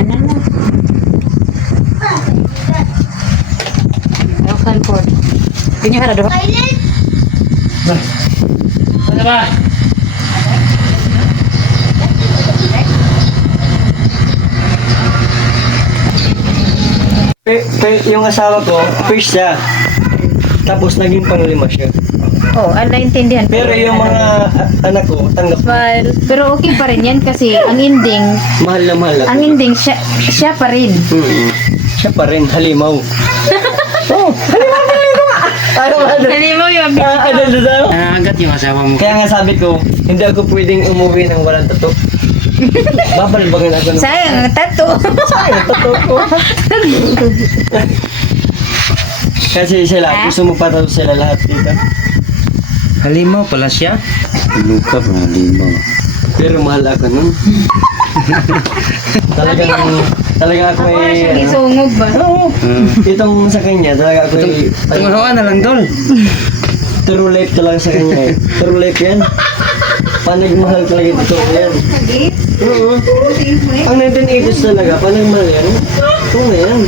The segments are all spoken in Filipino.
ano na. Local food. Ganyan ka na doon. Ano ba? Yung asawa ko, first siya. Tapos naging panglima siya. Oh, naintindihan ko. Pero yung mga anak ko, tanggap. Well, pero okay pa rin yan kasi ang ending, Mahal na mahal ako. ang ending siya pa rin. Siya pa rin, halimaw. Oh, halimaw pa rin ko nga. Hindi mo yung Nangangagat yung asawa mo. Kaya nga sabi ko, hindi ako pwedeng umuwi ng walang tato. Babalbagan ako ng... sayang ang tato. Sayang, tato ko. Kasi sila, gusto mo pa sila lahat dito. Halimaw pala siya. Luka pa halimaw. Pero mahal ako nun. talagang ako Ako na siya ay... gisungog ba? Oo. Itong sa kanya, talaga ako ay... Tunguhan na lang dol. True life talaga sa kanya eh. True life yan. Panagmahal talaga ito yan. Oo. Ang 1980s talaga, panagmahal yan. Ito na yan.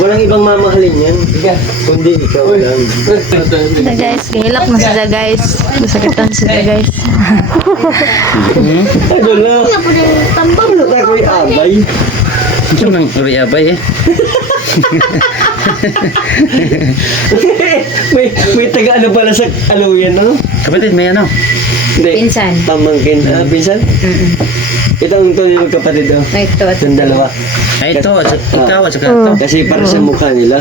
Walang ibang mamahalin yan. Kundi ikaw lang. Sila guys, kahilak na sila guys. Masakitan sila guys. Ano na? Tambang na tayo ko'y abay. Ito nang uri-abay eh. may taga ano pala sa ano yan, no? Kapatid, may ano? Hindi. Pinsan. Pamangkin. Ah, pinsan? Ito ang tunay ng kapatid, oh. Ito at Yung dalawa. Ay, ito. Ikaw at saka ito. Kasi para sa mukha nila.